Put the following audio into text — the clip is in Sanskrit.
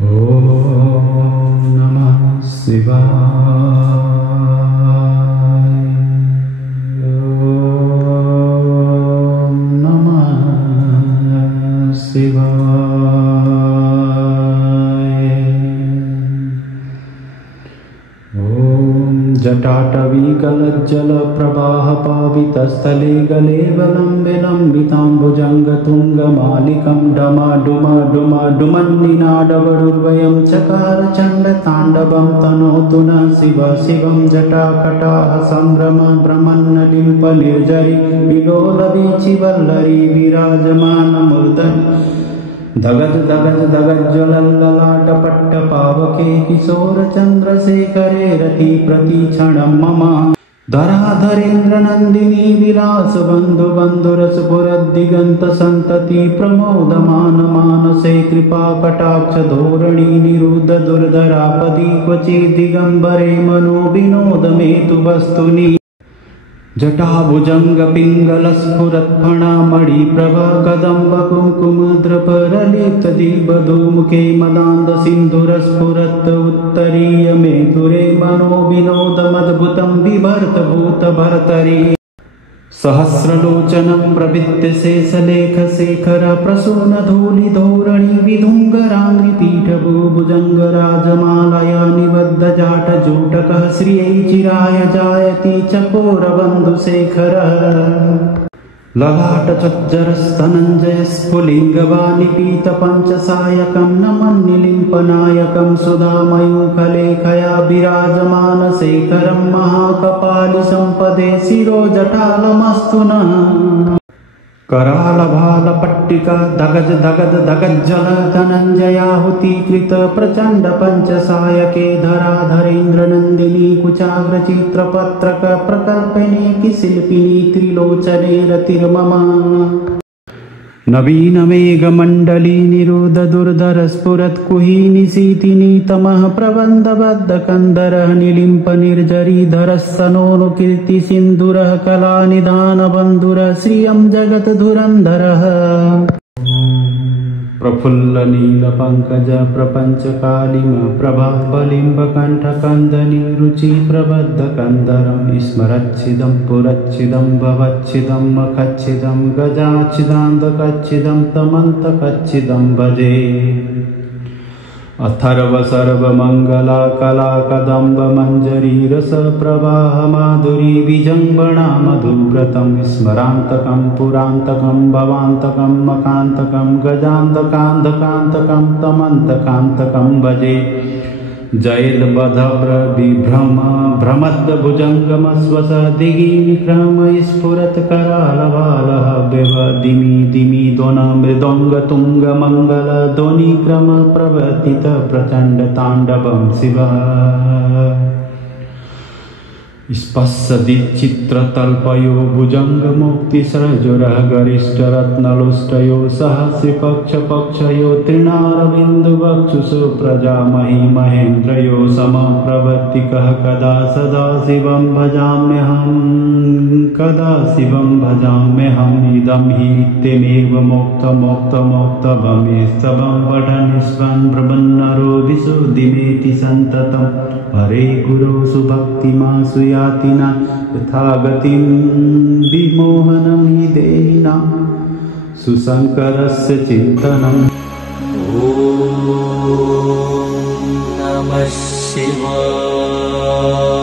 ॐ नमः शिवाय। ॐ नमः शिवाय। ॐ जटाटवीकलज्जलप्रवाहपावितस्थले गले विलम्बिताम्बुजङ्गतुङ्गमालिकं डमाडुमाडुमाडुमन्निनादवरुर्वयं चकार चण्डताण्डवं तनोतु न शिव शिवं जटाकटाः सम्भ्रम भ्रमन्नलिम्पनिर्झरि विलोलवीचिवल्लरी विराजमानमूर्धनि धगज धगज धगज्ज्वलल्ललाटपट्टपावके किशोरचन्द्रशेखरे रति प्रतीक्षणं मम धराधरेन्द्रनन्दिनी विलासबन्धुबन्धुरसपुरद्दिगन्तसन्तति प्रमोदमान मानसे कृपाकटाक्षधोरणी निरुद्ध दुर्धरापदि क्वचित् दिगम्बरे मनोविनोदमेतु वस्तुनि जटाभुजङ्गपिङ्गलस्फुरत्फणामणिप्रभा कदम्बकुङ्कुमद्रपरलिप्तदिग्वधूमुखे मदान्धसिन्धुरस्फुरत् उत्तरीयमेधुरे मनोविनोदमद्भुतं बिभर्तभूतभर्तरि सहस्रलोचनं प्रवित्तशेषलेखशेखर प्रसूनधूलिधोरणि विधुङ्गराङ्गिपीठभूभुजङ्गराजमालया निबद्धजाटजूटकः श्रियै चिराय जायति चकोरबन्धुशेखरः ललाटचज्जरस्तनञ्जयस्फुलिङ्गवानिपीतपञ्चसायकं नमन्निलिम्पनायकं सुधामयूखलेखया विराजमानशेखरं महाकपालिसम्पदे शिरोजटालमस्तु नः करालभालपट्टिका धगज धगज धगज्जल धनञ्जयाहुतीकृत प्रचण्ड पञ्चसायके धराधरेन्द्रनन्दिनी कुचाग्रचित्रपत्रक प्रकल्पने शिल्पिनी त्रिलोचने रतिर्मम नवीनमेघमण्डली निरुद्ध दुर्धर स्फुरत्कुहीनि शीतिनी तमः प्रबन्धबद्धकन्दरः निलिम्प निर्झरीधरः सनोनुकीर्तिसिन्धुरः कलानिधानबन्धुरः श्रियं जगद्धुरन्धरः प्रफुल्लनीलपङ्कज प्रपञ्चकालिम प्रभाबलिम्बकण्ठकन्दनी रुचि प्रबद्धकन्दरं स्मरच्छिदं पुरच्छिदं भवच्छिदं मखच्छिदं गजाच्छिदान्तकच्छिदं तमन्तकच्छिदं भजे अथर्व सर्वमङ्गला कला कदम्ब मञ्जरी रस प्रवाह माधुरी विजङ्गणा मधुव्रतं स्मरान्तकं पुरान्तकं भवान्तकं मकान्तकं गजान्तकान्धकान्तकं तमन्तकान्तकं भजे जैर्बधप्रविभ्रम भ्रमद्भुजङ्गमस्वस दिगिविक्रम स्फुरत्करालवालः व्यवदिमि दिमि दोन मृदङ्गतुङ्गमङ्गल ध्वनिक्रम प्रवर्तित प्रचण्डताण्डवं शिव स्पश्यदिच्चित्रतल्पयो भुजङ्गमुक्तिसृजुरः गरिष्ठरत्नलुष्टयो सहस्रपक्षपक्षयो तृणारविन्दुवक्षुषु प्रजामहि महेन्द्रयो समप्रवर्तिकः कदा सदा शिवं भजाम्यहं कदा शिवं भजाम्यहम् इदं हि नित्यमेव मोक्तमोक्तमोक्तभमेस्तवं पठनिष्वन् ब्रह्मन्नरो दिशो दिमेति सन्ततं हरे गुरो सुभक्तिमासु यातिना यथा गतिं विमोहनं हि देहिनां सुशङ्करस्य चिन्तनम् ॐ नमः शिवाय।